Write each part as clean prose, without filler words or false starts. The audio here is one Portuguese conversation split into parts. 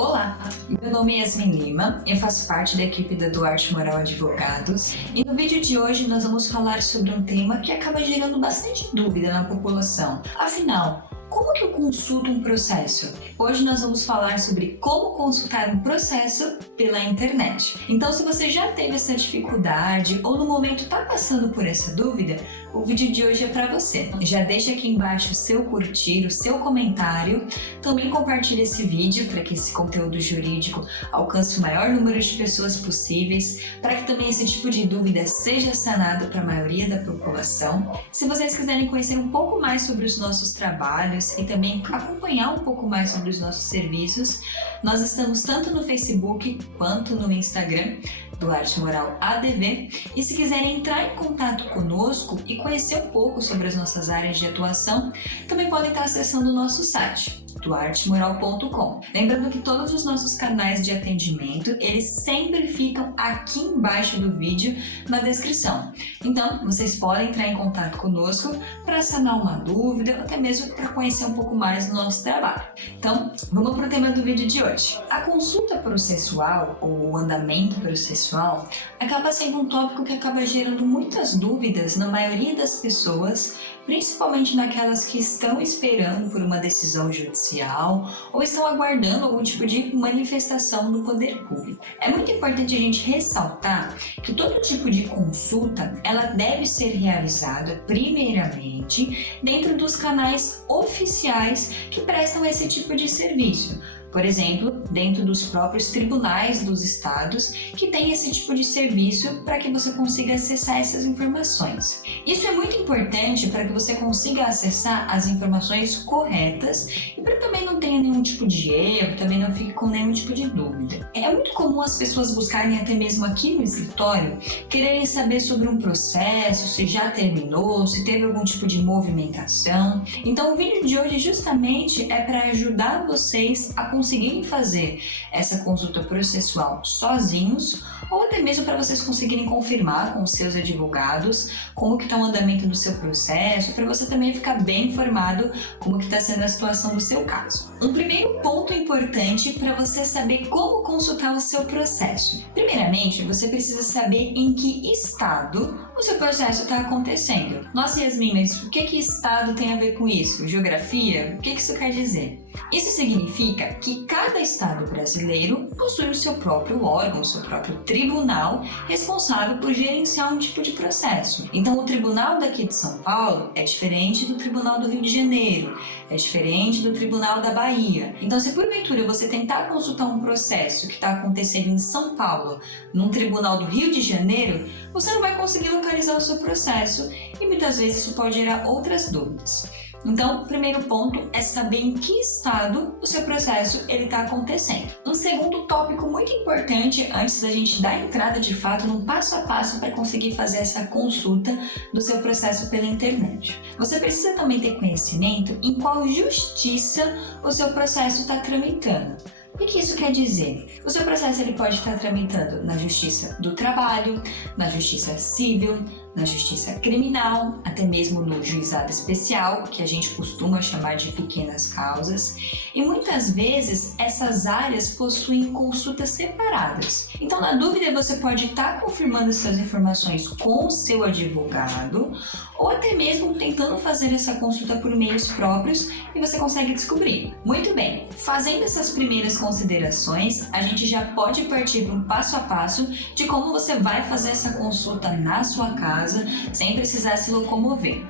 Olá, meu nome é Yasmin Lima, eu faço parte da equipe da Duarte Moral Advogados e no vídeo de hoje nós vamos falar sobre um tema que acaba gerando bastante dúvida na população. Afinal, como que eu consulto um processo? Hoje nós vamos falar sobre como consultar um processo pela internet. Então, se você já teve essa dificuldade ou no momento está passando por essa dúvida, o vídeo de hoje é para você. Já deixa aqui embaixo o seu curtir, o seu comentário. Também compartilhe esse vídeo para que esse conteúdo jurídico alcance o maior número de pessoas possíveis, para que também esse tipo de dúvida seja sanado para a maioria da população. Se vocês quiserem conhecer um pouco mais sobre os nossos trabalhos e também acompanhar um pouco mais sobre os nossos serviços, nós estamos tanto no Facebook quanto no Instagram, Duarte Moral ADV, e se quiserem entrar em contato conosco e conhecer um pouco sobre as nossas áreas de atuação, também podem estar acessando o nosso site, duartemoral.com. Lembrando que todos os nossos canais de atendimento, eles sempre ficam aqui embaixo do vídeo na descrição. Então, vocês podem entrar em contato conosco para sanar uma dúvida ou até mesmo para conhecer um pouco mais do nosso trabalho. Então, vamos para o tema do vídeo de hoje. A consulta processual ou o andamento processual acaba sendo um tópico que acaba gerando muitas dúvidas na maioria das pessoas, principalmente naquelas que estão esperando por uma decisão judicial ou estão aguardando algum tipo de manifestação do poder público. É muito importante a gente ressaltar que todo tipo de consulta ela deve ser realizada primeiramente dentro dos canais oficiais que prestam esse tipo de serviço. Por exemplo, dentro dos próprios tribunais dos estados que tem esse tipo de serviço para que você consiga acessar essas informações. Isso é muito importante para que você consiga acessar as informações corretas e para que também não tenha nenhum tipo de erro, também não fique com nenhum tipo de dúvida. É muito comum as pessoas buscarem até mesmo aqui no escritório, quererem saber sobre um processo, se já terminou, se teve algum tipo de movimentação. Então o vídeo de hoje justamente é para ajudar vocês a conseguirem fazer essa consulta processual sozinhos ou até mesmo para vocês conseguirem confirmar com os seus advogados como que está o andamento do seu processo, para você também ficar bem informado como que está sendo a situação do seu caso. Um primeiro ponto importante para você saber como consultar o seu processo. Primeiramente, você precisa saber em que estado o seu processo está acontecendo. Nossa, Yasmin, mas o que estado tem a ver com isso? Geografia? O que isso quer dizer? Isso significa que cada estado brasileiro possui o seu próprio órgão, o seu próprio tribunal responsável por gerenciar um tipo de processo. Então, o tribunal daqui de São Paulo é diferente do tribunal do Rio de Janeiro, é diferente do tribunal da Bahia. Então, se porventura você tentar consultar um processo que está acontecendo em São Paulo, num tribunal do Rio de Janeiro, você não vai conseguir localizar o seu processo e muitas vezes isso pode gerar outras dúvidas. Então, o primeiro ponto é saber em que estado o seu processo está acontecendo. Um segundo tópico muito importante antes da gente dar entrada de fato num passo a passo para conseguir fazer essa consulta do seu processo pela internet. Você precisa também ter conhecimento em qual justiça o seu processo está tramitando. O que isso quer dizer? O seu processo ele pode estar tramitando na Justiça do Trabalho, na Justiça Civil, na Justiça Criminal, até mesmo no Juizado Especial, que a gente costuma chamar de pequenas causas, e muitas vezes essas áreas possuem consultas separadas. Então, na dúvida, você pode estar confirmando suas informações com o seu advogado, ou até mesmo tentando fazer essa consulta por meios próprios e você consegue descobrir. Muito bem, fazendo essas primeiras considerações, a gente já pode partir para um passo a passo de como você vai fazer essa consulta na sua casa, sem precisar se locomover.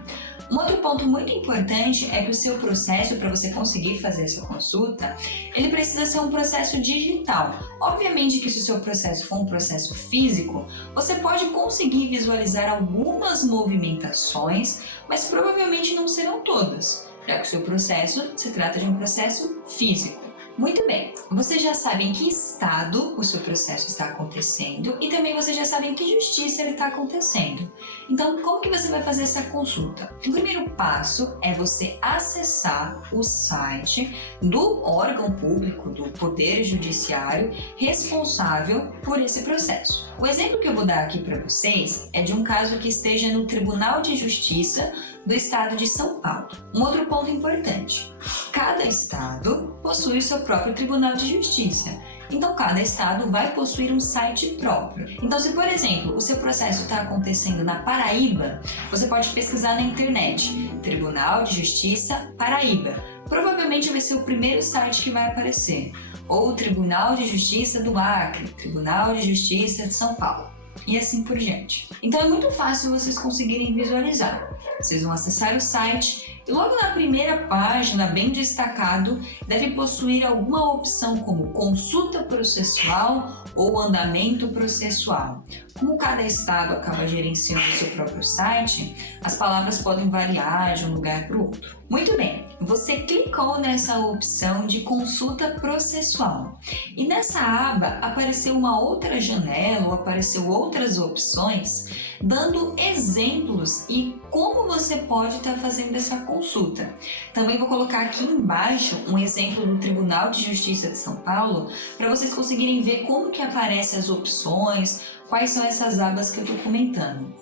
Um outro ponto muito importante é que o seu processo, para você conseguir fazer essa consulta, ele precisa ser um processo digital. Obviamente que se o seu processo for um processo físico, você pode conseguir visualizar algumas movimentações, mas provavelmente não serão todas, já que o seu processo se trata de um processo físico. Muito bem, você já sabe em que estado o seu processo está acontecendo e também você já sabe em que justiça ele está acontecendo. Então, como que você vai fazer essa consulta? O primeiro passo é você acessar o site do órgão público, do Poder Judiciário, responsável por esse processo. O exemplo que eu vou dar aqui para vocês é de um caso que esteja no Tribunal de Justiça do estado de São Paulo. Um outro ponto importante: cada estado possui o seu próprio Tribunal de Justiça. Então, cada estado vai possuir um site próprio. Então, se, por exemplo, o seu processo está acontecendo na Paraíba, você pode pesquisar na internet, Tribunal de Justiça Paraíba. Provavelmente vai ser o primeiro site que vai aparecer. Ou Tribunal de Justiça do Acre, Tribunal de Justiça de São Paulo. E assim por diante. Então é muito fácil vocês conseguirem visualizar. Vocês vão acessar o site e logo na primeira página, bem destacado, deve possuir alguma opção como consulta processual ou andamento processual. Como cada estado acaba gerenciando o seu próprio site, as palavras podem variar de um lugar para o outro. Muito bem, você clicou nessa opção de consulta processual e nessa aba apareceu uma outra janela ou apareceu outras opções dando exemplos e como você pode estar fazendo essa consulta. Também vou colocar aqui embaixo um exemplo do Tribunal de Justiça de São Paulo para vocês conseguirem ver como que aparecem as opções, quais são essas abas que eu estou comentando.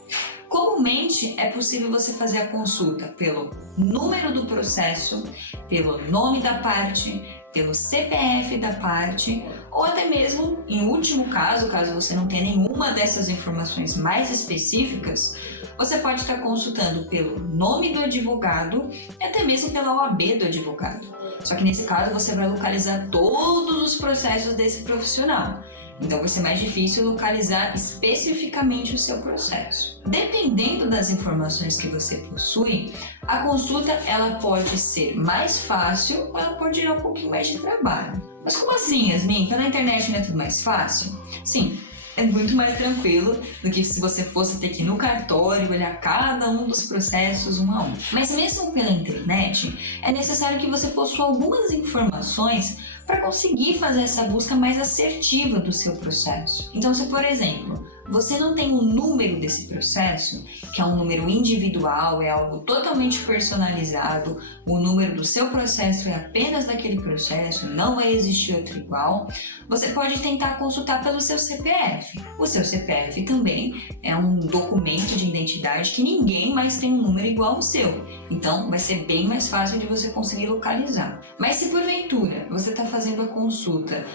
Comumente é possível você fazer a consulta pelo número do processo, pelo nome da parte, pelo CPF da parte, ou até mesmo, em último caso, caso você não tenha nenhuma dessas informações mais específicas, você pode estar consultando pelo nome do advogado e até mesmo pela OAB do advogado. Só que nesse caso você vai localizar todos os processos desse profissional. Então vai ser mais difícil localizar especificamente o seu processo. Dependendo das informações que você possui, a consulta ela pode ser mais fácil ou ela pode gerar um pouquinho mais de trabalho. Mas como assim, Yasmin? Então na internet não é tudo mais fácil? Sim, é muito mais tranquilo do que se você fosse ter que ir no cartório olhar cada um dos processos um a um. Mas mesmo pela internet, é necessário que você possua algumas informações para conseguir fazer essa busca mais assertiva do seu processo. Então, se por exemplo, você não tem um número desse processo, que é um número individual, é algo totalmente personalizado, o número do seu processo é apenas daquele processo, não vai existir outro igual, você pode tentar consultar pelo seu CPF. O seu CPF também é um documento de identidade que ninguém mais tem um número igual ao seu, então vai ser bem mais fácil de você conseguir localizar. Mas se porventura você está fazendo a consulta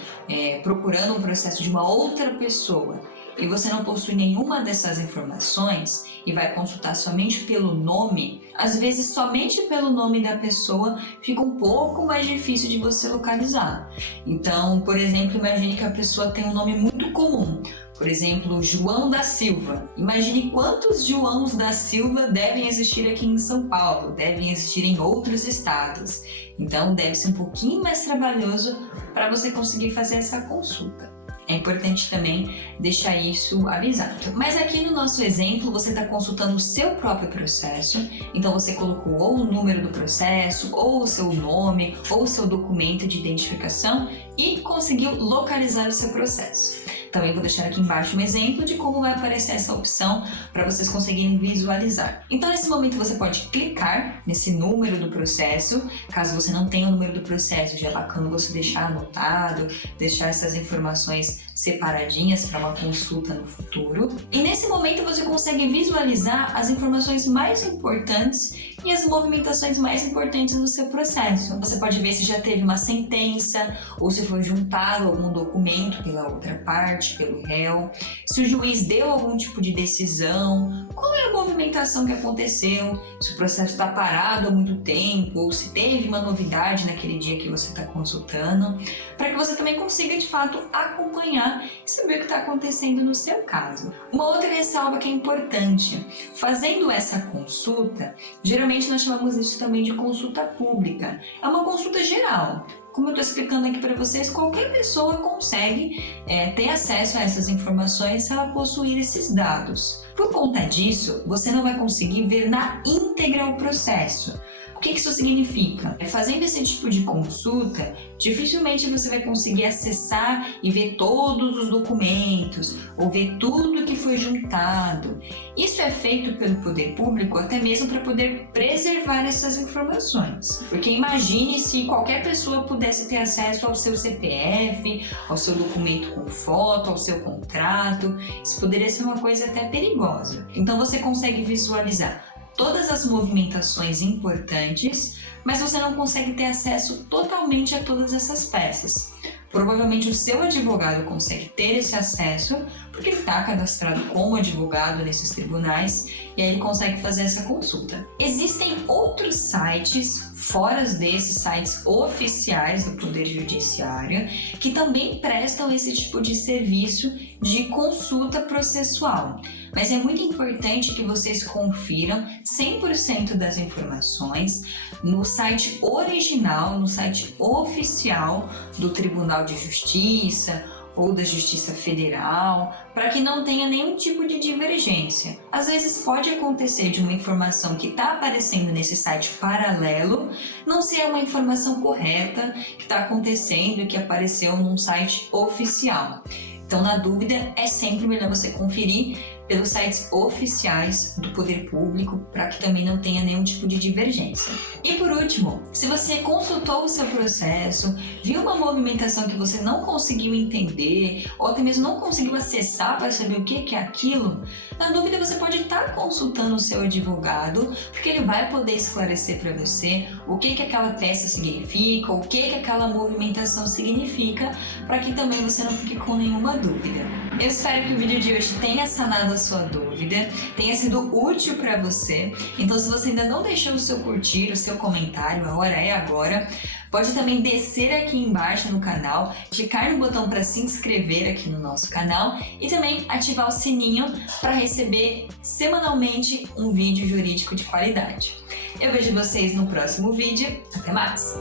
procurando um processo de uma outra pessoa, e você não possui nenhuma dessas informações e vai consultar somente pelo nome, às vezes somente pelo nome da pessoa fica um pouco mais difícil de você localizar. Então, por exemplo, imagine que a pessoa tem um nome muito comum, por exemplo, João da Silva. Imagine quantos Joãos da Silva devem existir aqui em São Paulo, devem existir em outros estados. Então, deve ser um pouquinho mais trabalhoso para você conseguir fazer essa consulta. É importante também deixar isso avisado. Mas aqui no nosso exemplo, você está consultando o seu próprio processo, então você colocou ou o número do processo, ou o seu nome, ou o seu documento de identificação e conseguiu localizar o seu processo. Também vou deixar aqui embaixo um exemplo de como vai aparecer essa opção para vocês conseguirem visualizar. Então, nesse momento, você pode clicar nesse número do processo. Caso você não tenha o número do processo, já é bacana você deixar anotado, deixar essas informações separadinhas para uma consulta no futuro. E nesse momento, você consegue visualizar as informações mais importantes e as movimentações mais importantes do seu processo. Você pode ver se já teve uma sentença ou se foi juntado algum documento pela outra parte, pelo réu, se o juiz deu algum tipo de decisão, qual é a movimentação que aconteceu, se o processo está parado há muito tempo ou se teve uma novidade naquele dia que você está consultando, para que você também consiga de fato acompanhar e saber o que está acontecendo no seu caso. Uma outra ressalva que é importante, fazendo essa consulta, geralmente nós chamamos isso também de consulta pública, é uma consulta geral. Como eu estou explicando aqui para vocês, qualquer pessoa consegue ter acesso a essas informações se ela possuir esses dados. Por conta disso, você não vai conseguir ver na íntegra o processo. O que isso significa? Fazendo esse tipo de consulta, dificilmente você vai conseguir acessar e ver todos os documentos ou ver tudo que foi juntado. Isso é feito pelo poder público até mesmo para poder preservar essas informações. Porque imagine se qualquer pessoa pudesse ter acesso ao seu CPF, ao seu documento com foto, ao seu contrato. Isso poderia ser uma coisa até perigosa. Então você consegue visualizar todas as movimentações importantes, mas você não consegue ter acesso totalmente a todas essas peças. Provavelmente o seu advogado consegue ter esse acesso porque ele está cadastrado como advogado nesses tribunais e aí ele consegue fazer essa consulta. Existem outros sites, fora desses sites oficiais do Poder Judiciário, que também prestam esse tipo de serviço de consulta processual. Mas é muito importante que vocês confiram 100% das informações no site original, no site oficial do Tribunal de Justiça ou da Justiça Federal, para que não tenha nenhum tipo de divergência. Às vezes pode acontecer de uma informação que está aparecendo nesse site paralelo não ser uma informação correta que está acontecendo e que apareceu num site oficial. Então, na dúvida, é sempre melhor você conferir pelos sites oficiais do poder público para que também não tenha nenhum tipo de divergência. E por último, se você consultou o seu processo, viu uma movimentação que você não conseguiu entender ou até mesmo não conseguiu acessar para saber o que é aquilo, na dúvida você pode estar consultando o seu advogado, porque ele vai poder esclarecer para você o que aquela peça significa, o que aquela movimentação significa, para que também você não fique com nenhuma dúvida. Eu espero que o vídeo de hoje tenha sanado a sua dúvida, tenha sido útil para você. Então, se você ainda não deixou o seu curtir, o seu comentário, a hora é agora. Pode também descer aqui embaixo no canal, clicar no botão para se inscrever aqui no nosso canal e também ativar o sininho para receber semanalmente um vídeo jurídico de qualidade. Eu vejo vocês no próximo vídeo. Até mais!